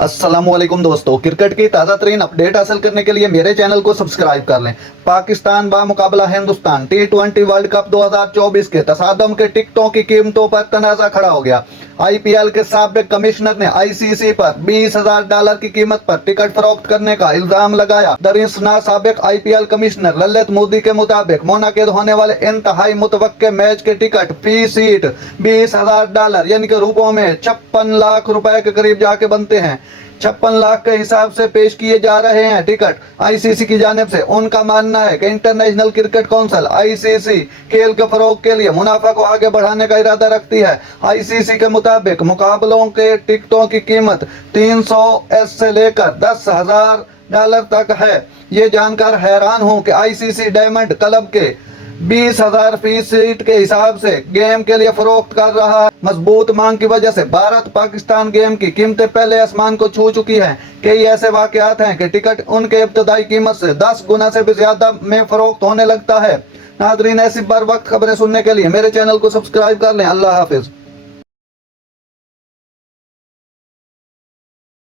अस्सलामुअलैकुम दोस्तों, क्रिकेट की ताज़ा तरीन अपडेट हासिल करने के लिए मेरे चैनल को सब्सक्राइब कर लें। पाकिस्तान बा मुकाबला हिंदुस्तान T20 वर्ल्ड कप 2024 के तसादम के टिकटों की कीमतों पर तनाज़ा खड़ा हो गया। आईपीएल के साबिक कमिश्नर ने आईसीसी पर $20,000 की कीमत पर टिकट फरोख्त करने का इल्जाम लगाया। दरअसल साबिक आईपीएल कमिश्नर ललित मोदी के मुताबिक मुनक़िद होने वाले इंतहाई मुतवक्के मैच के टिकट फी सीट $20,000 यानी कि रुपयों में 56 लाख रुपए के करीब जाके बनते हैं। 56 लाख के हिसाब से पेश किए जा रहे हैं टिकट आईसीसी की जानिब से। उनका मानना है कि इंटरनेशनल क्रिकेट काउंसिल आईसीसी खेल के फरोग के लिए मुनाफा को आगे बढ़ाने का इरादा रखती है। आईसीसी के मुताबिक मुकाबलों के टिकटों की कीमत 300 से लेकर $10,000 तक है। ये जानकर हैरान हूं कि आईसीसी डायमंड क्लब के 20,000 फी सीट के हिसाब से गेम के लिए फरोख्त कर रहा है। मजबूत मांग की वजह से भारत पाकिस्तान गेम की कीमतें पहले आसमान को छू चुकी हैं। कई ऐसे वाकयात हैं कि टिकट उनके इब्तदाई कीमत से 10 गुना से भी ज्यादा में फरोख्त होने लगता है। नाजरीन, ऐसी बर वक्त खबरें सुनने के लिए मेरे चैनल को सब्सक्राइब कर लें। अल्लाह हाफिज।